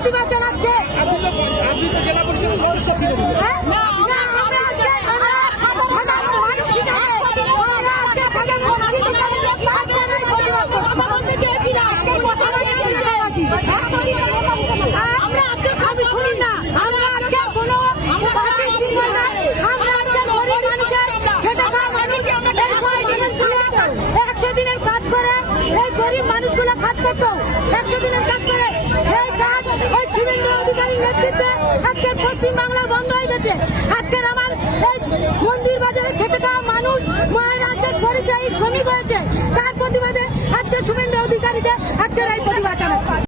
প্রতিবাদ জানাচ্ছে। আপনি তো জেলা পরিষদের সদস্য ছিলেন। মানুষগুলো কাজ করতো 100 দিনের কাজ করে, সেই কাজ ওই শুভেন্দু অধিকারীর নেতৃত্বে আজকে পশ্চিম বাংলা বন্ধ হয়ে গেছে। আজকের আমার এই মন্দির বাজারে খেতে খাওয়া মানুষ মায়ের আজকের পরিচয়ী শ্রমিক হয়েছে, তার প্রতিবাদে আজকে শুভেন্দু অধিকারীকে আজকের এই প্রতিবাদ জানাচ্ছে।